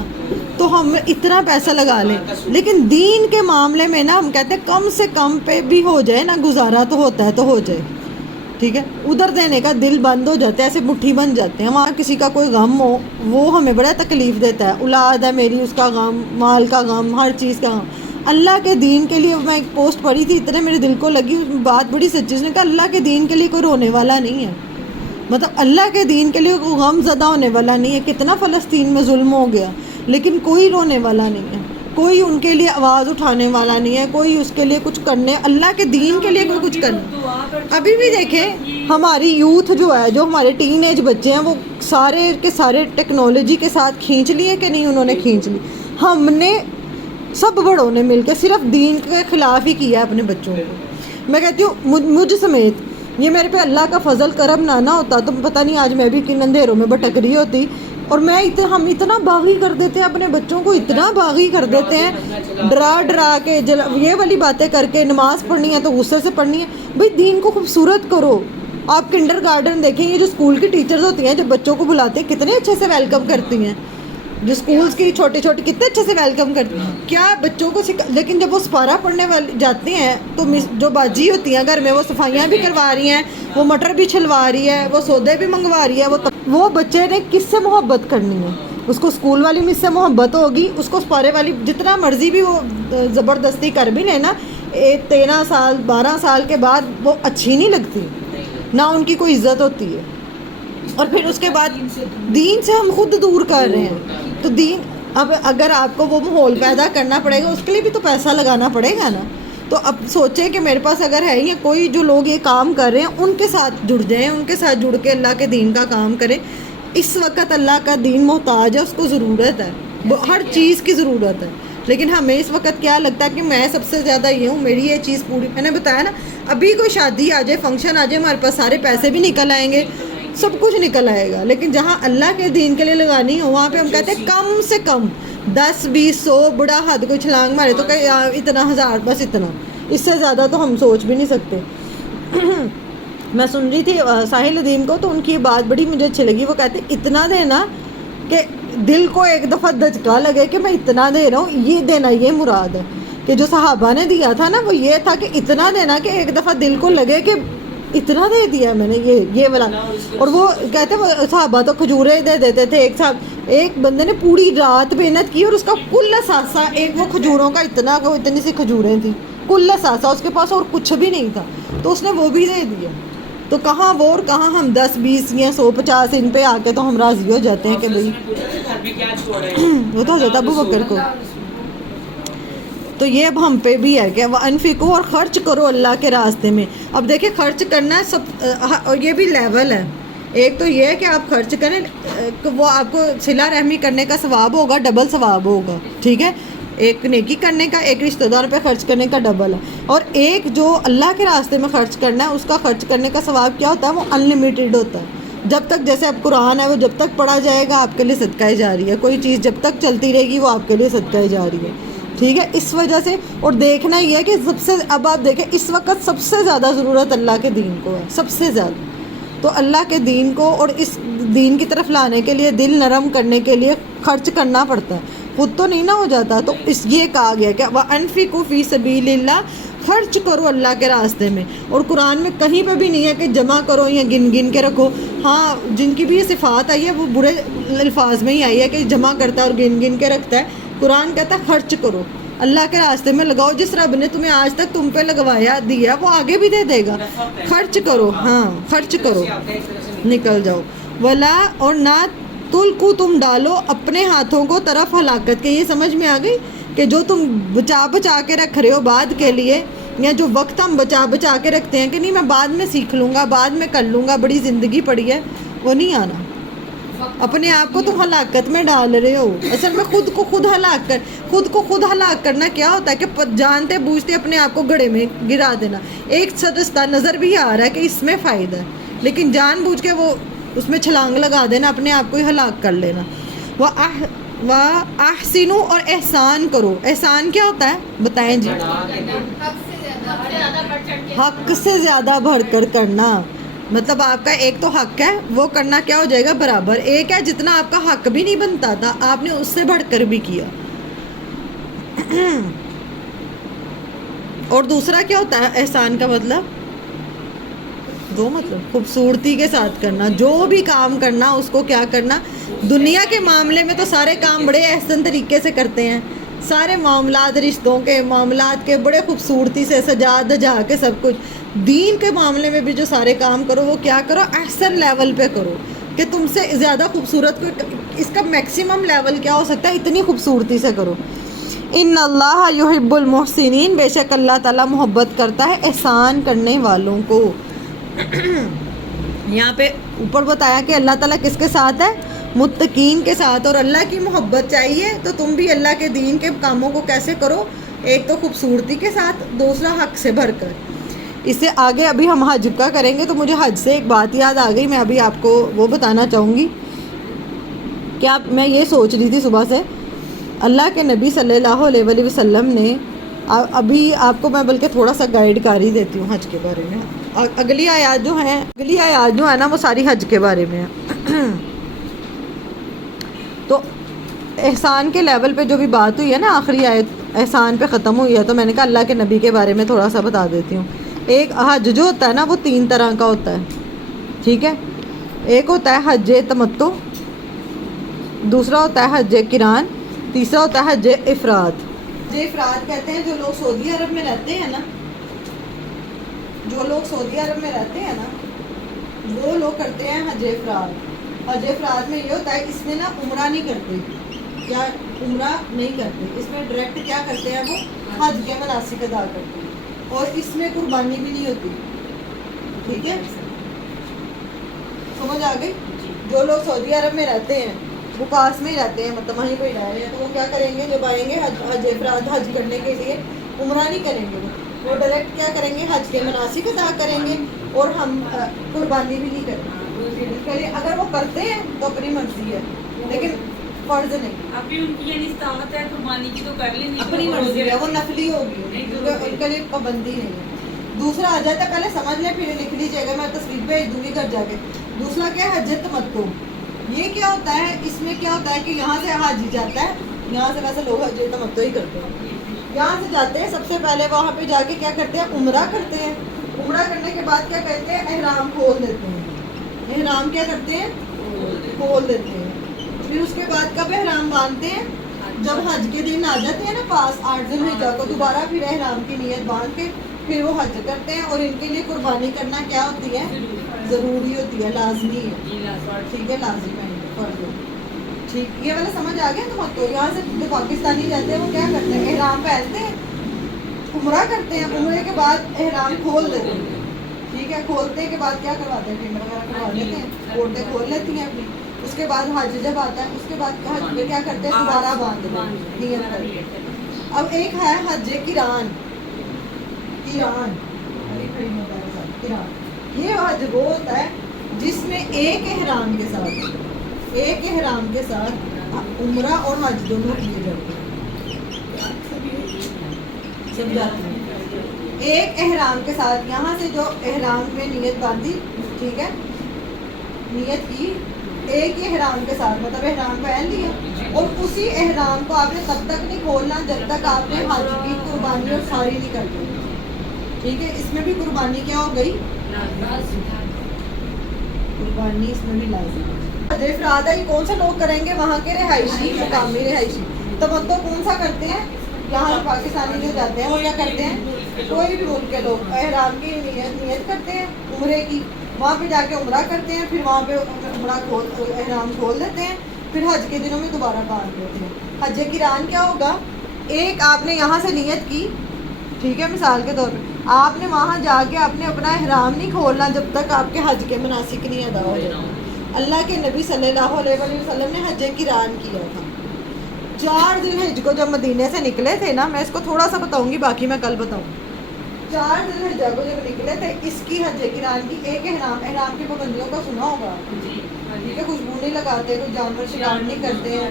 تو ہم اتنا پیسہ لگا لیں، لیکن دین کے معاملے میں نا ہم کہتے ہیں کم سے کم پہ بھی ہو جائے نا، گزارا تو ہوتا ہے تو ہو جائے. ٹھیک ہے، ادھر دینے کا دل بند ہو جاتا ہے، ایسے مٹھی بن جاتے ہیں. وہاں کسی کا کوئی غم ہو وہ ہمیں بڑا تکلیف دیتا ہے، اولاد ہے میری اس کا غم، مال کا غم، ہر چیز کا غم. اللہ کے دین کے لیے میں ایک پوسٹ پڑھی تھی، اتنے میرے دل کو لگی، اس میں بات بڑی سچی. اس نے کہا اللہ کے دین کے لیے کوئی رونے والا نہیں ہے، مطلب اللہ کے دین کے لیے کوئی غم زدہ ہونے والا نہیں ہے. کتنا فلسطین میں ظلم ہو گیا لیکن کوئی رونے والا نہیں ہے، کوئی ان کے لیے آواز اٹھانے والا نہیں ہے، کوئی اس کے لیے کچھ کرنے، اللہ کے دین کے لیے کوئی کچھ کرنے. ابھی بھی دیکھیں ہماری یوتھ جو ہے، جو ہمارے ٹین ایج بچے ہیں، وہ سارے کے سارے ٹیکنالوجی کے ساتھ کھینچ لیے کہ نہیں؟ انہوں نے کھینچ لی. ہم نے سب بڑوں نے مل کے صرف دین کے خلاف ہی کیا اپنے بچوں کو. میں کہتی ہوں مجھ سمیت، یہ میرے پہ اللہ کا فضل کرم نہ ہوتا تو پتہ نہیں آج میں بھی کن اندھیروں میں بھٹک رہی ہوتی. اور ہم اتنا باغی کر دیتے ہیں اپنے بچوں کو، اتنا باغی کر دیتے ہیں، ڈرا کے یہ والی باتیں کر کے. نماز پڑھنی ہے تو غصے سے پڑھنی ہے. بھئی دین کو خوبصورت کرو. آپ کنڈر گارڈن دیکھیں، یہ جو اسکول کی ٹیچرز ہوتی ہیں جب بچوں کو بلاتے ہیں کتنے اچھے سے ویلکم کرتی ہیں. جو اسکولس کی چھوٹی کتنے اچھے سے ویلکم کرتی ہیں، کیا بچوں کو لیکن جب وہ سپارہ پڑھنے والے جاتے ہیں تو جو باجی ہوتی ہیں گھر میں، وہ صفائیاں بھی کروا رہی ہیں، وہ مٹر بھی چھلوا رہی ہے، وہ سودے بھی منگوا رہی ہے. وہ بچے نے کس سے محبت کرنی ہے؟ اس کو اسکول والی مس سے محبت ہوگی، اس کو سپارے والی جتنا مرضی بھی وہ زبردستی کر بھی لینا، 13 سال 12 سال کے بعد وہ اچھی نہیں لگتی، نہ ان کی کوئی عزت ہوتی ہے. اور پھر اس کے بعد دین سے ہم خود دور کر رہے ہیں. تو دین، اب اگر آپ کو وہ ماحول پیدا کرنا پڑے گا اس کے لیے بھی تو پیسہ لگانا پڑے گا نا. تو اب سوچیں کہ میرے پاس اگر ہے یا کوئی جو لوگ یہ کام کر رہے ہیں ان کے ساتھ جڑ جائیں، ان کے ساتھ جڑ کے اللہ کے دین کا کام کریں. اس وقت اللہ کا دین محتاج ہے، اس کو ضرورت ہے، ہر چیز کی ضرورت ہے. لیکن ہمیں اس وقت کیا لگتا ہے کہ میں سب سے زیادہ یہ ہوں، میری یہ چیز پوری. میں نے بتایا نا، ابھی کوئی شادی آ جائے، فنکشن آ جائے، ہمارے پاس سارے پیسے بھی نکل آئیں گے، سب کچھ نکل آئے گا. لیکن جہاں اللہ کے دین کے لیے لگانی ہو وہاں پہ ہم کہتے ہیں کم سے کم 10 20 100 بڑا حد کوئی چھلانگ مارے تو کہ اتنا 1000 بس اتنا, اس سے زیادہ تو ہم سوچ بھی نہیں سکتے. میں سن رہی تھی ساحل ندیم کو, تو ان کی بات بڑی مجھے اچھی لگی. وہ کہتے اتنا دینا کہ دل کو ایک دفعہ دھچکا لگے کہ میں اتنا دے رہا ہوں, یہ دینا یہ مراد ہے. کہ جو صحابہ نے دیا تھا نا وہ یہ تھا کہ اتنا دینا کہ ایک دفعہ دل کو لگے کہ اتنا دے دیا میں نے یہ والا. اور وہ کہتے وہ صحابہ تو کھجوریں دے دیتے تھے. ایک بندے نے پوری رات محنت کی اور اس کا کل اثاثہ ایک وہ کھجوروں کا اتنی سی کھجوریں تھیں کل اثاثہ, اس کے پاس اور کچھ بھی نہیں تھا, تو اس نے وہ بھی دے دیا. تو کہاں وہ اور کہاں ہم 10 20 یا 100 50 ان پہ آ کے تو ہم راضی ہو جاتے ہیں کہ بھائی وہ تو حضرت ابو بکر کو. تو یہ اب ہم پہ بھی ہے کہ انفقو, اور خرچ کرو اللہ کے راستے میں. اب دیکھیں خرچ کرنا ہے سب, اور یہ بھی لیول ہے. ایک تو یہ ہے کہ آپ خرچ کریں, وہ آپ کو صلہ رحمی کرنے کا ثواب ہوگا, ڈبل ثواب ہوگا, ٹھیک ہے. ایک نیکی کرنے کا, ایک رشتہ دار پہ خرچ کرنے کا ڈبل ہے. اور ایک جو اللہ کے راستے میں خرچ کرنا ہے اس کا خرچ کرنے کا ثواب کیا ہوتا ہے, وہ انلمیٹڈ ہوتا ہے. جب تک جیسے اب قرآن ہے وہ جب تک پڑھا جائے گا آپ کے لیے صدقہ جاری ہے. کوئی چیز جب تک چلتی رہے گی وہ آپ کے لیے صدقہ جاری ہے, ٹھیک ہے. اس وجہ سے, اور دیکھنا یہ ہے کہ سب سے, اب آپ دیکھیں اس وقت سب سے زیادہ ضرورت اللہ کے دین کو ہے, سب سے زیادہ. تو اللہ کے دین کو اور اس دین کی طرف لانے کے لیے, دل نرم کرنے کے لیے خرچ کرنا پڑتا ہے, خود تو نہیں نہ ہو جاتا. تو اس یہ کہا گیا کہ وَأَنفِقُوا فِي سَبِيلِ اللَّهِ, خرچ کرو اللہ کے راستے میں. اور قرآن میں کہیں پہ بھی نہیں ہے کہ جمع کرو یا گن گن کے رکھو. ہاں جن کی بھی یہ صفات آئی ہے وہ برے الفاظ میں ہی آئی ہے کہ جمع کرتا ہے اور گن گن کے رکھتا ہے. قرآن کہتا ہے خرچ کرو, اللہ کے راستے میں لگاؤ. جس رب نے تمہیں آج تک تم پہ لگوایا دیا وہ آگے بھی دے دے گا. خرچ کرو, ہاں خرچ کرو, نکل جاؤ. ولا, اور نہ تلقوا, تم ڈالو اپنے ہاتھوں کو طرف ہلاکت کے. یہ سمجھ میں آ گئی کہ جو تم بچا کے رکھ رہے ہو بعد کے لیے, یا جو وقت ہم بچا کے رکھتے ہیں کہ نہیں میں بعد میں سیکھ لوں گا, بعد میں کر لوں گا, بڑی زندگی پڑی ہے, وہ نہیں آنا. اپنے آپ کو تم ہلاکت میں ڈال رہے ہو. اصل میں خود کو خود ہلاک کرنا کیا ہوتا ہے کہ جانتے بوجھتے اپنے آپ کو گڑھے میں گرا دینا. ایک رستہ نظر بھی آ رہا ہے کہ اس میں فائدہ ہے, لیکن جان بوجھ کے وہ اس میں چھلانگ لگا دینا, اپنے آپ کو ہی ہلاک کر لینا. وَأَحْسِنُوا, اور احسان کرو. احسان کیا ہوتا ہے بتائیں جی؟ حق سے زیادہ بڑھ کر کرنا. مطلب آپ کا ایک تو حق ہے وہ کرنا کیا ہو جائے گا برابر. ایک ہے جتنا آپ کا حق بھی نہیں بنتا تھا آپ نے اس سے بڑھ کر بھی کیا. اور دوسرا کیا ہوتا ہے احسان کا مطلب؟ دو مطلب, خوبصورتی کے ساتھ کرنا. جو بھی کام کرنا اس کو کیا کرنا, دنیا کے معاملے میں تو سارے کام بڑے احسن طریقے سے کرتے ہیں, سارے معاملات, رشتوں کے معاملات کے بڑے خوبصورتی سے سجا دجا کے سب کچھ. دین کے معاملے میں بھی جو سارے کام کرو وہ کیا کرو, احسن لیول پہ کرو. کہ تم سے زیادہ خوبصورت اس کا میکسیمم لیول کیا ہو سکتا ہے, اتنی خوبصورتی سے کرو. ان اللہ یحب المحسنین, بے شک اللہ تعالیٰ محبت کرتا ہے احسان کرنے والوں کو. یہاں پہ اوپر بتایا کہ اللہ تعالیٰ کس کے ساتھ ہے, متقین کے ساتھ. اور اللہ کی محبت چاہیے تو تم بھی اللہ کے دین کے کاموں کو کیسے کرو, ایک تو خوبصورتی کے ساتھ, دوسرا حق سے بھر کر. اس سے آگے ابھی ہم حج کا کریں گے تو مجھے حج سے ایک بات یاد آ گئی, میں ابھی آپ کو وہ بتانا چاہوں گی. کہ میں یہ سوچ رہی تھی صبح سے, اللہ کے نبی صلی اللہ علیہ وسلم نے, ابھی آپ کو میں بلکہ تھوڑا سا گائیڈ کر ہی دیتی ہوں حج کے بارے میں. اگلی آیات جو ہے نا وہ ساری حج کے بارے میں ہے. تو احسان کے لیول پہ جو بھی بات ہوئی ہے نا, آخری آیت احسان پہ ختم ہوئی ہے, تو میں نے کہا اللہ کے نبی کے بارے میں تھوڑا سا بتا دیتی ہوں. ایک حج جو ہوتا ہے نا وہ 3 طرح کا ہوتا ہے, ٹھیک ہے. ایک ہوتا ہے حج تمتع, دوسرا ہوتا ہے حج قران, تیسرا ہوتا ہے حج افراد. حج افراد کہتے ہیں جو لوگ سعودی عرب میں رہتے ہیں نا, وہ لوگ کرتے ہیں حج افراد. حج افراد میں یہ ہوتا ہے اس میں نا عمرہ نہیں کرتے, کیا عمرہ نہیں کرتے, اس میں ڈائریکٹ کیا کرتے ہیں وہ حج کے مناسک ادا کرتے ہیں, اور اس میں قربانی بھی نہیں ہوتی, ٹھیک ہے, سمجھ آ گئی. جو لوگ سعودی عرب میں رہتے ہیں وہ پاس میں ہی رہتے ہیں, مطلب وہیں کوئی رہ رہے ہیں, تو وہ کیا کریں گے جب آئیں گے حج افراد حج کرنے کے لیے, عمرہ نہیں کریں گے, وہ ڈائریکٹ کیا کریں گے حج کے مناسک ادا کریں گے, اور ہم قربانی بھی نہیں کریں گے. اگر وہ کرتے ہیں تو اپنی مرضی ہے لیکن فرض نہیں. ابھی ان کی یعنی استطاعت ہے قربانی کی تو کر لیں, اپنی مرضی ہے, وہ نفلی ہوگی کیونکہ ان کے لیے پابندی نہیں ہے. دوسرا آ جاتا ہے, پہلے سمجھ لیں پھر لکھ لیجیے گا, میں تصویر بھیج دوں گی گھر جا کے. دوسرا کیا ہے حج تمتع. یہ کیا ہوتا ہے, اس میں کیا ہوتا ہے کہ یہاں سے حاجی جاتا ہے, یہاں سے ویسے لوگ حج تمتع ہی کرتے ہیں, یہاں سے جاتے ہیں سب سے پہلے وہاں پہ جا کے کیا کرتے ہیں, عمرہ کرتے ہیں. عمرہ کرنے کے بعد کیا کرتے ہیں, احرام کھول دیتے ہیں. احرام کیا کرتے ہیں, کھول دیتے ہیں. پھر اس کے بعد کب احرام باندھتے ہیں, جب حج کے دن آ جاتے ہیں نا پاس 8 ذی الحجہ کو, دوبارہ پھر احرام کی نیت باندھ کے پھر وہ حج کرتے ہیں. اور ان کے لیے قربانی کرنا کیا ہوتی ہے, ضروری ہوتی ہے, لازمی ہے. ٹھیک ہے, لازم ہے, فرض ہے. ٹھیک, یہ والا سمجھ آ گیا تمہیں. یہاں سے جو پاکستانی رہتے ہیں وہ کیا کرتے ہیں, احرام پہنتے ہیں, عمرہ کرتے ہیں, عمرے کے بعد احرام کھول دیتے ہیں. ٹھیک ہے, کھولتے کے بعد کیا کرواتے ہیں, ٹیمر وغیرہ کروا لیتے ہیں, عورتیں کھول لیتی ہیں اپنی. اس کے بعد حج جب آتا ہے, اس کے بعد حج میں کیا کرتے ہیں, دوبارہ باندھ نیت کر کے. اب ایک ہے حج قران. قران یہ حج وہ ہوتا ہے جس میں ایک احرام کے ساتھ عمرہ اور حج دونوں کیے جاتے ہیں. سمجھاتے ہیں, ایک احرام کے ساتھ یہاں سے جو احرام میں نیت باندھی, ٹھیک ہے, نیت کی ایک ہی احرام کے ساتھ, مطلب احرام پہن لیا, اور اسی احرام کو آپ نے تب تک نہیں کھولنا جب تک آپ نے حج کی قربانی اور ساری نہیں کر دی. ٹھیک ہے, اس میں بھی قربانی کیا ہو گئی, قربانی اس میں بھی لازم. حج افراد ہے, کون سے لوگ کریں گے, وہاں کے رہائشی, مقامی رہائشی. تمتع کون سا کرتے ہیں, یہاں پاکستانی جو جاتے ہیں وہ کیا کرتے ہیں, کوئی بھی ملک کے لوگ احرام کی نیت کرتے ہیں عمرے کی, وہاں پہ جا کے عمرہ کرتے ہیں, پھر وہاں پہ احرام کھول دیتے ہیں, پھر حج کے دنوں میں دوبارہ باندھ دیتے ہیں. حج قران کیا ہوگا, ایک آپ نے یہاں سے نیت کی, ٹھیک ہے, مثال کے طور پہ آپ نے وہاں جا کے آپ نے اپنا احرام نہیں کھولنا جب تک آپ کے حج کے مناسک نہیں ادا ہو جائے. اللہ کے نبی صلی اللہ علیہ وسلم نے حج قران کیا تھا 4 ذی الحجہ کو, جب مدینے سے نکلے تھے نا, میں اس کو تھوڑا سا بتاؤں گی, باقی میں کل بتاؤں. 4 ذی الحجہ کو جب نکلے تھے, اس کی حج قران کی ایک احرام کی پابندیوں کا سنا ہوگا. ٹھیک ہے, خوشبو نہیں لگاتے, کوئی جانور شکار نہیں کرتے ہیں.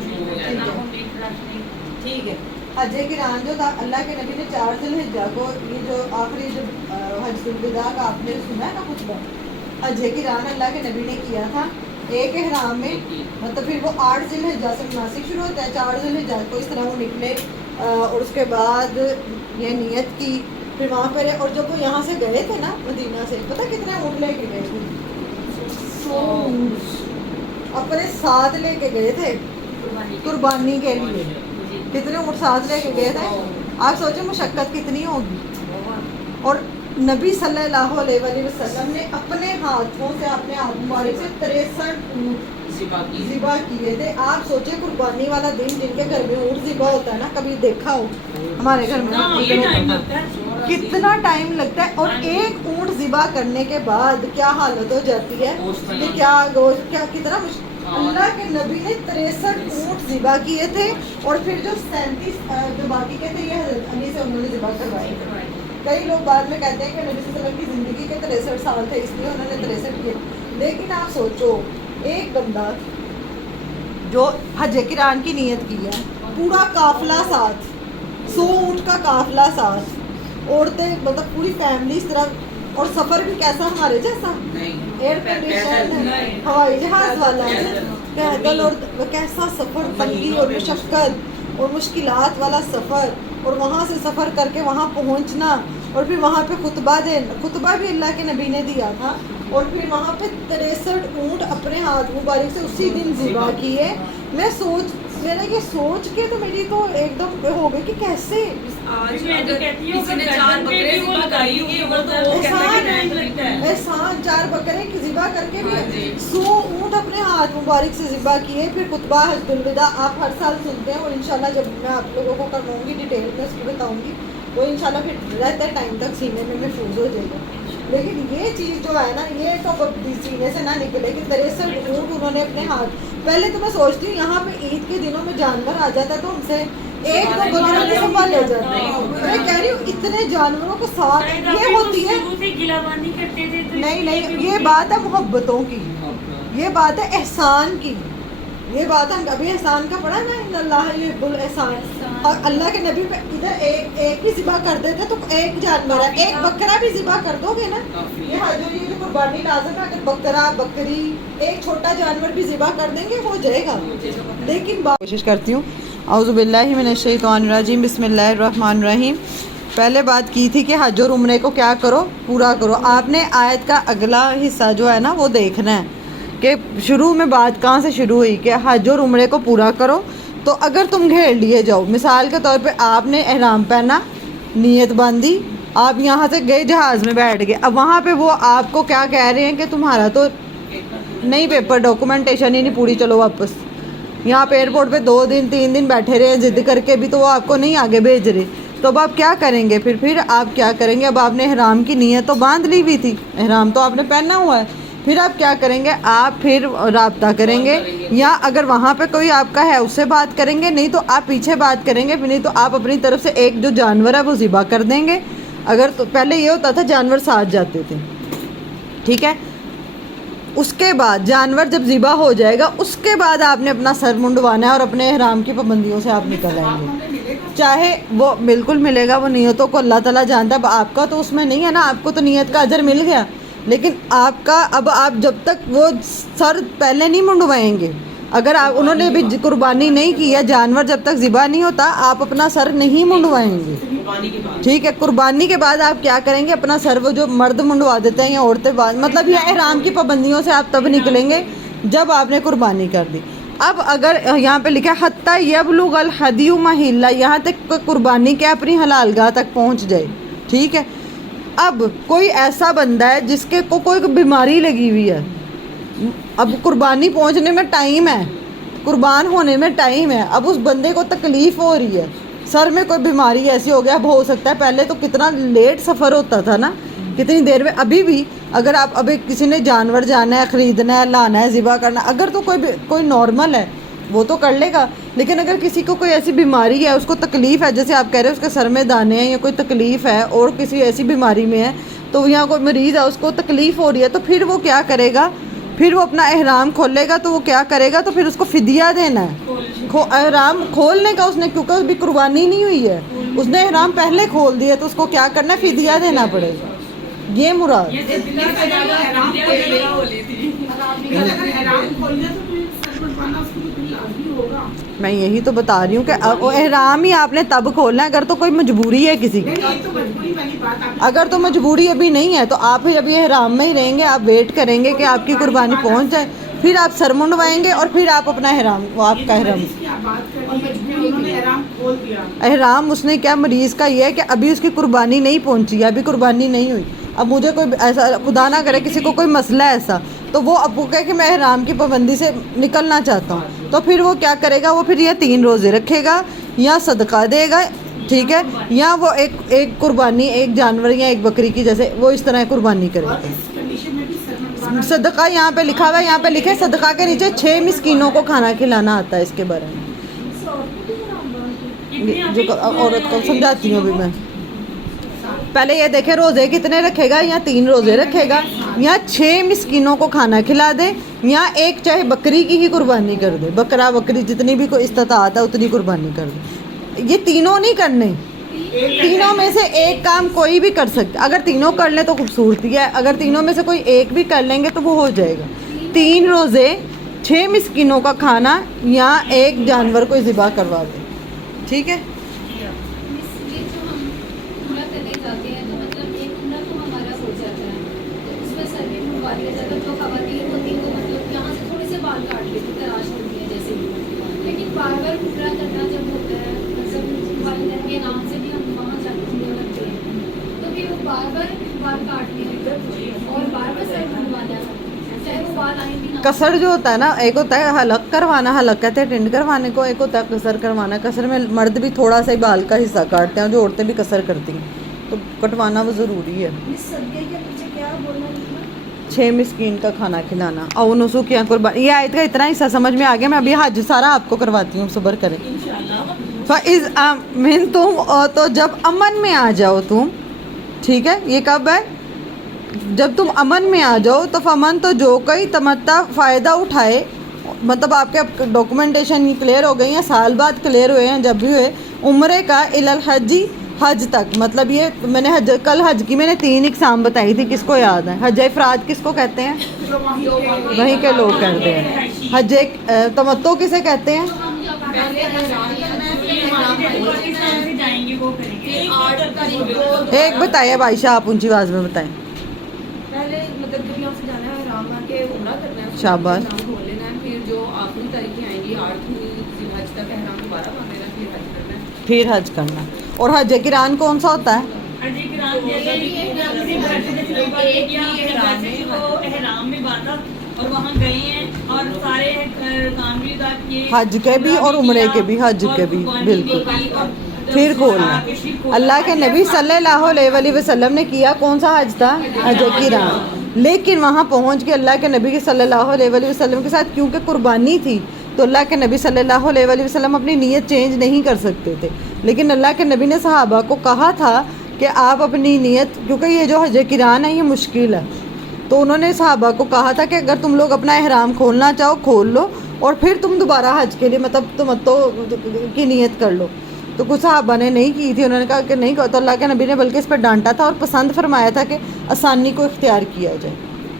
ٹھیک ہے, حج قران جو تھا اللہ کے نبی نے 4 ذی الحجہ کو, یہ جو آخری جب حج الوداع کا آپ نے سنا ہے نا خطبہ, حج قران اللہ کے نبی نے کیا تھا ایک احرام میں. مطلب پھر وہ 8 ذی الحجہ سے مناسک شروع ہوتا ہے, 4 ذی الحجہ کو اس طرح وہ نکلے, اور اس کے بعد یہ نیت کی, پھر وہاں پہ, اور جب وہ یہاں سے گئے تھے نا مدینہ سے, پتہ کتنے اونٹ لے کے گئے تھے, 100 اونٹ اپنے ساتھ لے کے گئے تھے قربانی کے لیے. کتنے اونٹ ساتھ لے کے گئے تھے, آپ سوچیں مشقت کتنی ہوگی. اور نبی صلی اللہ علیہ وسلم نے اپنے ہاتھوں سے, اپنے ہاتھ مبارک سے 63 اونٹ ذبح کیے تھے. آپ سوچیں قربانی والا دن, جن کے گھر میں اونٹ ذبح ہوتا ہے نا, کبھی دیکھا ہو ہمارے گھر میں کتنا ٹائم لگتا ہے, اور ایک اونٹ ذبح کرنے کے بعد کیا حالت ہو جاتی ہے کہ کیا گوشت, کیا کتنا اللہ کے نبی نے 63 اونٹ ذبح کیے تھے, اور پھر جو 37 جو باقی کے تھے یہ حضرت علی سے انہوں نے ذبح کروائے تھے. کئی لوگ بعد میں کہتے ہیں کہ نبی صلی اللہ علیہ وسلم کی زندگی کے 63 سال تھے, اس لیے انہوں نے 63 کیے. لیکن آپ سوچو, ایک بندہ جو حج قران کی نیت کی ہے, پورا قافلہ ساتھ, 100 اونٹ کا قافلہ ساتھ, عورتیں مطلب پوری فیملی اس طرح, اور سفر بھی کیسا, ہمارے جیسا ایئر کنڈیشن ہوائی جہاز والا پیدل, اور کیسا سفر, تنگی اور مشقت اور مشکلات والا سفر, اور وہاں سے سفر کر کے وہاں پہنچنا, اور پھر وہاں پہ خطبہ بھی اللہ کے نبی نے دیا تھا, اور پھر وہاں پہ 63 اونٹ اپنے ہاتھ مبارک سے اسی دن ذبح کیے. میں نے یہ سوچ کے تو میری تو ایک دم ہو گئی کہ کیسے احسان 4 بکرے کی ذبح کر کے بھی 100 اونٹ اپنے ہاتھ مبارک سے ذبح کیے. پھر خطبہ حج الوداع آپ ہر سال سنتے ہیں, اور انشاءاللہ جب میں آپ لوگوں کو کرواؤں گی ڈیٹیل میں اس کو بتاؤں گی, وہ انشاءاللہ پھر رہتا ہے ٹائم تک سینے میں محفوظ ہو جائے گا. لیکن یہ چیز جو ہے نا, یہ تو سینے سے نہ نکلے کہ 63 اونٹ انہوں نے اپنے ہاتھ. پہلے تو میں سوچتی ہوں یہاں پہ عید کے دنوں میں جانور آ جاتا ہے تو ان سے ایک دو بکرے نہیں سنبھال لے جاتا ہے. میں کہہ رہی ہوں اتنے جانوروں کو ساتھ, یہ ہوتی ہے نہیں, یہ بات ہے محبتوں کی, یہ بات ہے احسان کی. یہ بات ہم ابھی احسان کا پڑھا نا, ان اللہ یحب الاحسان. اور اللہ کے نبی پہ ادھر ایک بھی ذبح کر دیتے تو ایک جانور ہے, ایک بکرا بھی ذبح کر دو گے نا. یہ حج یہ قربانی لازم ہے, اگر بکرا بکری ایک چھوٹا جانور بھی ذبح کر دیں گے ہو جائے گا. لیکن کوشش کرتی ہوں. اعوذ باللہ من الشیطان الرجیم, بسم اللہ الرحمن الرحیم. پہلے بات کی تھی کہ حج اور عمرے کو کیا کرو, پورا کرو. آپ نے آیت کا اگلا حصہ جو ہے نا وہ دیکھنا ہے کہ شروع میں بات کہاں سے شروع ہوئی کہ حج اور عمرے کو پورا کرو. تو اگر تم گھیر لیے جاؤ, مثال کے طور پہ آپ نے احرام پہنا, نیت باندھی, آپ یہاں سے گئے جہاز میں بیٹھ گئے, اب وہاں پہ وہ آپ کو کیا کہہ رہے ہیں کہ تمہارا تو نہیں پیپر ڈاکومنٹیشن ہی نہیں پوری, چلو واپس. یہاں پہ ایئرپورٹ پہ 2 دن 3 دن بیٹھے رہے ضد کر کے بھی تو وہ آپ کو نہیں آگے بھیج رہے. تو اب آپ کیا کریں گے, پھر آپ کیا کریں گے. اب آپ نے احرام کی نیت تو باندھ لی ہوئی تھی, احرام تو آپ نے پہنا ہوا ہے, پھر آپ کیا کریں گے, آپ پھر رابطہ کریں گے, یا اگر وہاں پہ کوئی آپ کا ہے اس سے بات کریں گے, نہیں تو آپ پیچھے بات کریں گے, نہیں تو آپ اپنی طرف سے ایک جو جانور ہے وہ ذبح کر دیں گے. اگر تو پہلے یہ ہوتا تھا جانور ساتھ جاتے تھے, ٹھیک ہے. اس کے بعد جانور جب ذبح ہو جائے گا اس کے بعد آپ نے اپنا سر منڈوانا ہے اور اپنے احرام کی پابندیوں سے آپ نکل آئیں گے. چاہے وہ بالکل ملے گا, وہ نیتوں کو اللہ تعالیٰ جانتا ہے. آپ کا تو اس میں نہیں ہے نا, آپ کو تو نیت کا اجر مل گیا, لیکن آپ کا اب آپ جب تک وہ سر پہلے نہیں منڈوائیں گے, اگر آپ انہوں نے بھی قربانی نہیں کی ہے, جانور جب تک ذبح نہیں ہوتا آپ اپنا سر نہیں منڈوائیں گے, ٹھیک ہے. قربانی کے بعد آپ کیا کریں گے, اپنا سر وہ جو مرد منڈوا دیتے ہیں یا عورتیں, مطلب یہ احرام کی پابندیوں سے آپ تب نکلیں گے جب آپ نے قربانی کر دی. اب اگر یہاں پہ لکھا حتی یبلغ الہدی محلہ, یہاں تک قربانی کے اپنی حلال گاہ تک پہنچ جائے, ٹھیک ہے. اب کوئی ایسا بندہ ہے جس کے کو کوئی بیماری لگی ہوئی ہے, اب قربانی پہنچنے میں ٹائم ہے, قربان ہونے میں ٹائم ہے, اب اس بندے کو تکلیف ہو رہی ہے, سر میں کوئی بیماری ایسی ہو گیا. اب ہو سکتا ہے پہلے تو کتنا لیٹ سفر ہوتا تھا نا, کتنی دیر میں, ابھی بھی اگر آپ ابھی کسی نے جانور جانا ہے, خریدنا ہے, لانا ہے, ذبح کرنا, اگر تو کوئی نارمل ہے وہ تو کر لے گا. لیکن اگر کسی کو کوئی ایسی بیماری ہے, اس کو تکلیف ہے, جیسے آپ کہہ رہے ہیں اس کے سر میں دانے ہیں یا کوئی تکلیف ہے اور کسی ایسی بیماری میں ہے, تو یہاں کوئی مریض ہے اس کو تکلیف ہو رہی ہے, تو پھر وہ کیا کرے گا, پھر وہ اپنا احرام کھولے گا. تو وہ کیا کرے گا, تو پھر اس کو فدیہ دینا ہے. احرام کھولنے کا اس نے, کیونکہ ابھی قربانی نہیں ہوئی ہے, اس نے احرام پہلے کھول دیا, تو اس کو کیا کرنا ہے, فدیہ دینا پڑے گا. یہ مراد میں یہی تو بتا رہی ہوں کہ احرام ہی آپ نے تب کھولنا ہے اگر تو کوئی مجبوری ہے کسی کی. اگر تو مجبوری ابھی نہیں ہے تو آپ ہی ابھی احرام میں ہی رہیں گے, آپ ویٹ کریں گے کہ آپ کی قربانی پہنچ جائے, پھر آپ سر منڈوائیں گے اور پھر آپ اپنا احرام, وہ آپ کا احرام اس نے کیا, مریض کا یہ ہے کہ ابھی اس کی قربانی نہیں پہنچی ہے, ابھی قربانی نہیں ہوئی. اب مجھے کوئی ایسا خدا نہ کرے کسی کو کوئی مسئلہ ایسا, تو وہ اب وہ کہے کہ میں احرام کی پابندی سے نکلنا چاہتا ہوں, تو پھر وہ کیا کرے گا, وہ پھر یہ 3 روزے رکھے گا یا صدقہ دے گا, ٹھیک ہے, یا وہ ایک قربانی, ایک جانور یا ایک بکری کی جیسے وہ اس طرح قربانی کرے گا. صدقہ یہاں پہ لکھا ہوا ہے, یہاں پہ لکھے صدقہ کے نیچے 6 مسکینوں کو کھانا کھلانا آتا ہے. اس کے بارے میں جو عورت کو سمجھاتی ہوں ابھی میں. پہلے یہ دیکھے روزے کتنے رکھے گا, یا 3 روزے رکھے گا, یا 6 مسکینوں کو کھانا کھلا دے, یا ایک چاہے بکری کی ہی قربانی کر دے, بکرا بکری جتنی بھی کوئی استطاعت ہے اتنی قربانی کر دے. یہ تینوں نہیں کرنے, تینوں میں سے ایک کام کوئی بھی کر سکتا. اگر تینوں کر لیں تو خوبصورتی ہے, اگر تینوں میں سے کوئی ایک بھی کر لیں گے تو وہ ہو جائے گا. 3 روزے, 6 مسکینوں کا کھانا, یا ایک جانور کو ذبح کروا دے, ٹھیک ہے. قصر جو ہوتا ہے نا, ایک ہوتا ہے حلق کروانا, حلق کہتے ہیں ٹنڈ کروانے کو, ایک ہوتا ہے قصر کروانا. قصر میں مرد بھی تھوڑا سا ہی بال کا حصہ کاٹتے ہیں, جو عورتیں بھی قصر کرتی ہیں, تو کٹوانا وہ ضروری ہے. 6 مسکین کا کھانا کھلانا. اور نسو کیا قربانی, یہ آیت کا اتنا حصہ سمجھ میں آ گیا. میں ابھی حج سارا آپ کو کرواتی ہوں, صبر کریں. فَإِذْ أَمِنْتُمْ, تو جب امن میں آ جاؤ تم, ٹھیک ہے. یہ کب ہے, جب تم امن میں آ جاؤ تو فمن تو جو کوئی تمتع فائدہ اٹھائے، مطلب آپ کے ڈاکومنٹیشن کلیئر ہو گئی ہیں، سال بعد کلیئر ہوئے ہیں، جب بھی ہوئے عمرے کا الحجی حج تک، مطلب یہ میں نے کل حج کی میں نے 3 اقسام بتائی تھی، کس کو یاد ہے؟ حج افراد کس کو کہتے ہیں؟ وہیں کے لوگ کرتے ہیں۔ حج تمتع کسے کہتے ہیں؟ جائیں گے وہ کریں گے۔ ایک بتائیے اب عائشہ، آپ اونچی آواز میں بتائیں۔ پہلے مطلب جب یہاں سے جانا ہے حرام آ کے عمرہ کرنا ہے، شاباش۔ نام کھول لینا ہے، پھر جو آخری تاریخیں آئیں گی 8ویں حج تک احرام دوبارہ باندھ لینا، پھر حج کرنا ہے۔ پھر حج کرنا۔ اور حج قران کون سا ہوتا ہے؟ حج کرام جیسے احرام میں باندھا اور وہاں گئے ہیں اور سارے کام بھی ادا کیے، حج کے بھی اور عمرے کے بھی، حج کے بھی، بالکل۔ پھر کھولنا۔ اللہ کے نبی صلی اللہ علیہ وآلہ وسلم نے کیا کون سا حج تھا؟ حج قران۔ لیکن وہاں پہنچ کے اللہ کے نبی صلی اللہ علیہ وآلہ وسلم کے ساتھ کیونکہ قربانی تھی تو اللہ کے نبی صلی اللہ علیہ وآلہ وسلم اپنی نیت چینج نہیں کر سکتے تھے، لیکن اللہ کے نبی نے صحابہ کو کہا تھا کہ آپ اپنی نیت، کیونکہ یہ جو حج قران ہے یہ مشکل ہے، تو انہوں نے صحابہ کو کہا تھا کہ اگر تم لوگ اپنا احرام کھولنا چاہو کھول لو اور پھر تم دوبارہ حج کے لیے مطلب تمتع کی نیت کر لو۔ تو کچھ صحابہ نے نہیں کی تھی، انہوں نے کہا کہ نہیں، تو اللہ کے نبی نے بلکہ اس پر ڈانٹا تھا اور پسند فرمایا تھا کہ آسانی کو اختیار کیا جائے،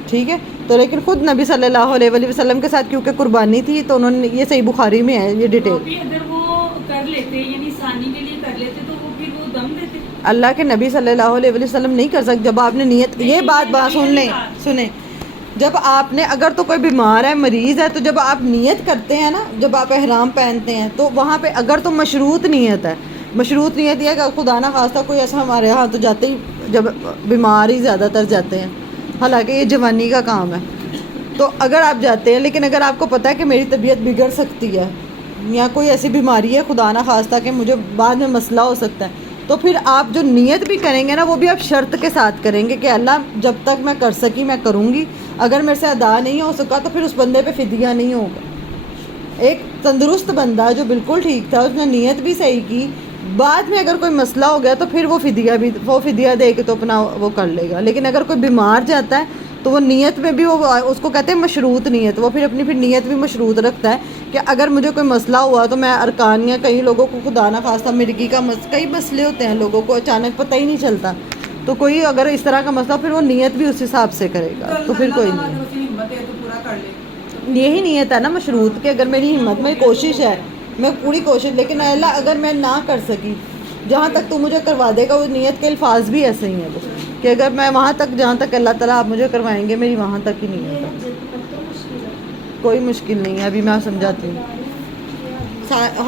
ٹھیک ہے۔ تو لیکن خود نبی صلی اللہ علیہ وآلہ وسلم کے ساتھ کیونکہ قربانی تھی تو انہوں نے، یہ صحیح بخاری میں ہے یہ ڈیٹیل، اگر وہ کر لیتے یعنی ثانی کے لیے کر لیتے تو وہ پھر وہ دم دیتے۔ اللہ کے نبی صلی اللہ علیہ وآلہ وسلم نہیں کر سکتے جب آپ نے نیت، یہ بات سن لیں، سنیں، جب آپ نے، اگر تو کوئی بیمار ہے، مریض ہے، تو جب آپ نیت کرتے ہیں نا، جب آپ احرام پہنتے ہیں تو وہاں پہ اگر تو مشروط نیت ہے، مشروط نیت یہ ہے کہ خدا نہ خواستہ کوئی ایسا، ہمارے ہاں تو جاتے ہی جب بیمار ہی زیادہ تر جاتے ہیں، حالانکہ یہ جوانی کا کام ہے، تو اگر آپ جاتے ہیں، لیکن اگر آپ کو پتہ ہے کہ میری طبیعت بگڑ سکتی ہے یا کوئی ایسی بیماری ہے خدا نہ خواستہ کہ مجھے بعد میں مسئلہ ہو سکتا ہے، تو پھر آپ جو نیت بھی کریں گے نا وہ بھی آپ شرط کے ساتھ کریں گے کہ اللہ جب تک میں کر سکی میں کروں گی، اگر میرے سے ادا نہیں ہو سکا تو پھر اس بندے پہ فدیہ نہیں ہوگا۔ ایک تندرست بندہ جو بالکل ٹھیک تھا، اس نے نیت بھی صحیح کی، بعد میں اگر کوئی مسئلہ ہو گیا تو پھر وہ فدیہ دے کے تو اپنا وہ کر لے گا، لیکن اگر کوئی بیمار جاتا ہے تو وہ نیت میں بھی وہ، اس کو کہتے ہیں مشروط نیت، وہ پھر اپنی نیت بھی مشروط رکھتا ہے کہ اگر مجھے کوئی مسئلہ ہوا تو میں ارکان، یا کئی لوگوں کو خدا نہ خواستہ مرگی کا کئی مسئلے ہوتے ہیں لوگوں کو اچانک پتہ ہی نہیں چلتا، تو کوئی اگر اس طرح کا مسئلہ پھر وہ نیت بھی اس حساب سے کرے گا، تو پھر کوئی نہیں، یہی نیت ہے نا مشروط، کہ اگر میری ہمت میں کوشش ہے، میں پوری کوشش، لیکن اللہ اگر میں نہ کر سکی، جہاں تک تو مجھے کروا دے گا، وہ نیت کے الفاظ بھی ایسے ہی ہیں وہ، کہ اگر میں وہاں تک، جہاں تک اللہ تعالیٰ آپ مجھے کروائیں گے، میری وہاں تک ہی نیت ہے، کوئی مشکل نہیں ہے، ابھی میں سمجھاتی ہوں۔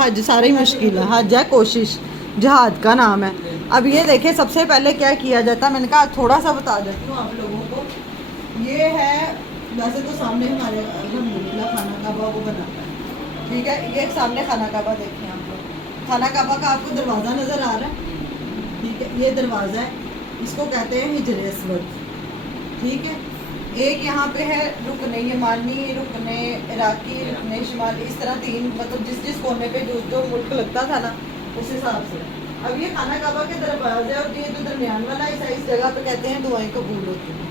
حج سارا ہی مشکل ہے، حج ہے کوشش، جہاد کا نام ہے۔ اب یہ دیکھیں سب سے پہلے کیا کیا جاتا ہے، میں نے کہا تھوڑا سا بتا دیتی ہوں آپ لوگوں کو، یہ ہے، ویسے تو سامنے ہمارے الحمدللہ خانہ کعبہ وہ بناتا ہے، ٹھیک ہے، یہ سامنے خانہ کعبہ دیکھیں آپ لوگ، خانہ کعبہ کا آپ کو دروازہ نظر آ رہا ہے، ٹھیک ہے، یہ دروازہ ہے، اس کو کہتے ہیں حجر اسود، ٹھیک ہے۔ ایک یہاں پہ ہے رکن یمانی، رکن عراقی، رکن شمالی، اس طرح 3، مطلب جس کونے پہ جو ملک لگتا تھا نا اس حساب سے۔ اب یہ خانہ کعبہ کے دروازے اور یہ جو درمیان والا اس جگہ پہ کہتے ہیں دعائیں قبول ہوتی ہیں،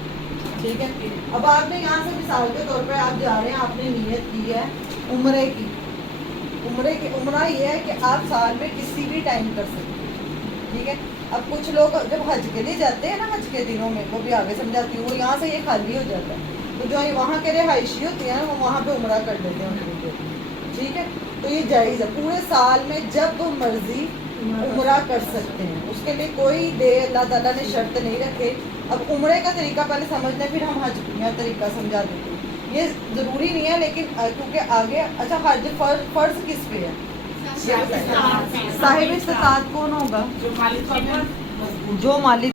ٹھیک ہے۔ اب آپ نے یہاں سے مثال کے طور پہ آپ جا رہے ہیں، آپ نے نیت کی ہے عمرے کی، عمرہ یہ ہے کہ آپ سال میں کسی بھی ٹائم کر سکتے ہیں، ٹھیک ہے۔ اب کچھ لوگ جب حج کے لیے جاتے ہیں نا، حج کے دنوں میں، وہ بھی آگے سمجھاتی ہوں، وہ یہاں سے یہ خالی ہو جاتا ہے، تو جو وہاں کے رہائشی ہوتی ہیں وہ وہاں پہ عمرہ کر لیتے ہیں، ٹھیک ہے۔ تو یہ جائز ہے، پورے سال میں جب مرضی عمرہ کر سکتے ہیں، اس کے لیے کوئی ڈے اللہ تعالیٰ نے شرط نہیں رکھے۔ اب عمرے کا طریقہ پہلے سمجھ لیں، پھر ہم حج کا طریقہ سمجھا دیتے ہیں، یہ ضروری نہیں ہے، لیکن کیونکہ آگے، اچھا حج فرض کس پہ ہے؟ صاحب استطاعت کون ہوگا؟ جو مالک